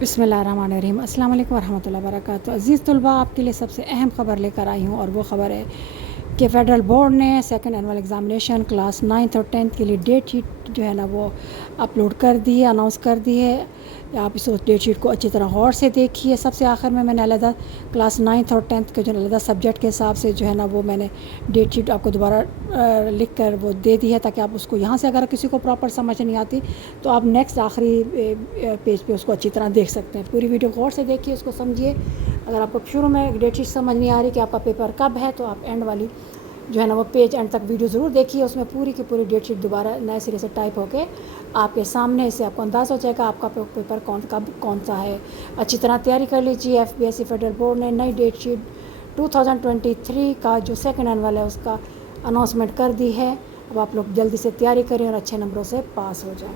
बिस्मिल्लाहिर्रहमानिर्रहीम अस्सलाम वालेकुम वरहमतुल्लाहि वबरकातुहू। अज़ीज़ तलबा, आपके लिए सबसे अहम ख़बर लेकर आई हूँ और वो ख़बर है कि फ़ेडरल बोर्ड ने second annual examination class 9th और 10th के लिए डेट शीट जो है ना वो अपलोड कर दी है, अनाउंस कर दी है। आप इस डेट शीट को अच्छी तरह गौर से देखिए। सबसे आखिर में मैंने अलग क्लास 9th और 10th के जो अलग सब्जेक्ट के हिसाब से जो है ना वो मैंने डेट शीट आपको दोबारा लिख कर वो दे दी है, ताकि आप उसको यहाँ से अगर किसी को प्रॉपर समझ नहीं आती तो आप नेक्स्ट आखिरी पेज पे उसको अच्छी तरह देख सकते हैं। पूरी वीडियो गौर से देखिए, उसको समझिए। अगर आपको शुरू में डेट शीट समझ नहीं आ रही कि आपका पेपर कब है, तो आप एंड वाली जो है ना वो पेज एंड तक वीडियो ज़रूर देखिए। उसमें पूरी की पूरी डेट शीट दोबारा नए सिरे से टाइप होके आपके सामने, इससे आपको अंदाज़ हो जाएगा आपका पेपर कौन सा है। अच्छी तरह तैयारी कर लीजिए। FBSC फेडरल बोर्ड ने नई डेट शीट 2023 का जो सेकेंड एनुअल है उसका अनाउंसमेंट कर दी है। अब आप लोग जल्दी से तैयारी करें और अच्छे नंबरों से पास हो जाएं।